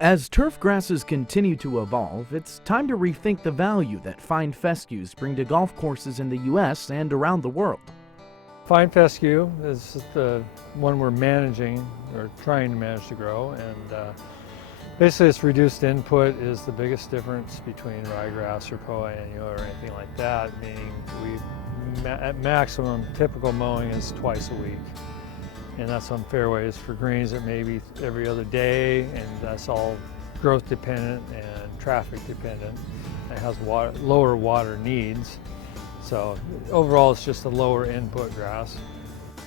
As turf grasses continue to evolve, it's time to rethink the value that Fine Fescues bring to golf courses in the U.S. and around the world. Fine Fescue is the one we're managing, or trying to manage to grow, and basically its reduced input is the biggest difference between ryegrass or poa annua or anything like that, meaning at maximum, typical mowing is twice a week. And that's on fairways. For greens it may be every other day, and that's all growth dependent and traffic dependent. It has lower water needs. So overall it's just a lower input grass.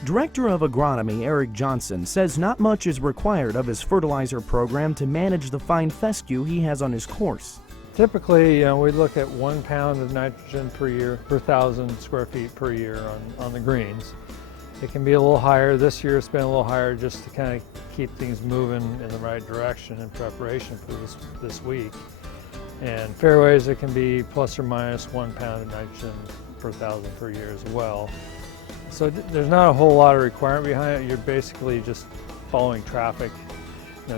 Director of Agronomy Eric Johnson says not much is required of his fertilizer program to manage the fine fescue he has on his course. Typically, we look at 1 pound of nitrogen per year, per 1,000 square feet per year on the greens. It can be a little higher. This year it's been a little higher just to kind of keep things moving in the right direction in preparation for this week. And fairways, it can be plus or minus 1 pound of nitrogen per 1,000 per year as well. So there's not a whole lot of requirement behind it. You're basically just following traffic,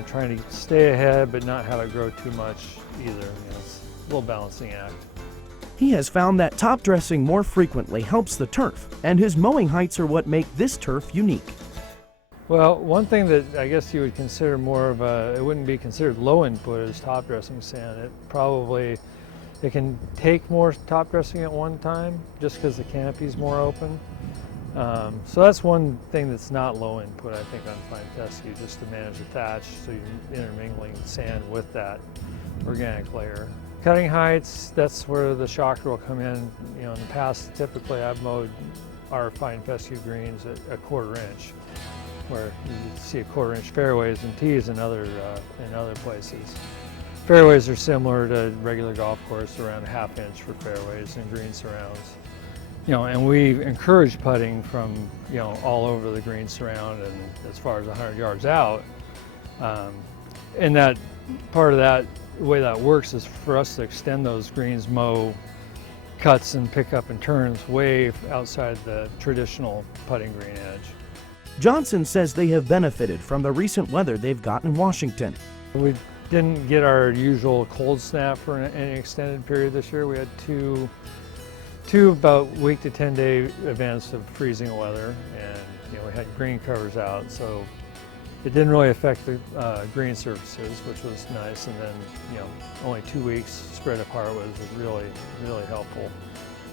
trying to stay ahead but not have it grow too much either. It's a little balancing act. He has found that top dressing more frequently helps the turf, and his mowing heights are what make this turf unique. Well, one thing that I guess you would consider more of it wouldn't be considered low input is top dressing sand. It can take more top dressing at one time just because the canopy is more open. So that's one thing that's not low input, I think, on Fine Fescue, just to manage the thatch, so you're intermingling sand with that organic layer. Cutting heights, that's where the shocker will come in. In the past, typically I've mowed our Fine Fescue greens at 1/4 inch, where you see 1/4 inch fairways and tees in other places. Fairways are similar to regular golf course, around 1/2 inch for fairways and green surrounds. And we encourage putting from all over the green surround and as far as 100 yards out. And that part of that, the way that works is for us to extend those greens, mow cuts and pickup and turns way outside the traditional putting green edge. Johnson says they have benefited from the recent weather they've got in Washington. We didn't get our usual cold snap for any extended period this year. We had two about week to 10 day events of freezing weather, and we had green covers out, so it didn't really affect the green surfaces, which was nice. And then only 2 weeks spread apart was really helpful.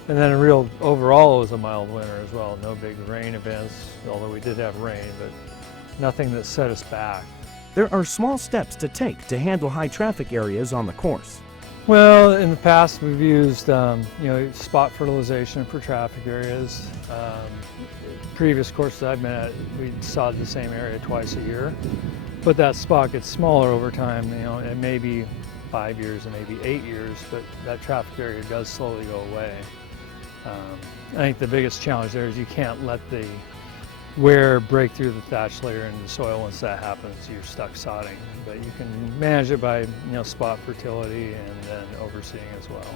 And then overall it was a mild winter as well. No big rain events, although we did have rain, but nothing that set us back. There are small steps to take to handle high traffic areas on the course. Well, in the past we've used spot fertilization for traffic areas. Previous courses I've been at, we sod the same area twice a year, but that spot gets smaller over time. It may be 5 years and maybe 8 years, but that traffic area does slowly go away. I think the biggest challenge there is you can't let the wear break through the thatch layer into the soil. Once that happens, you're stuck sodding. But you can manage it by spot fertility and then overseeing as well.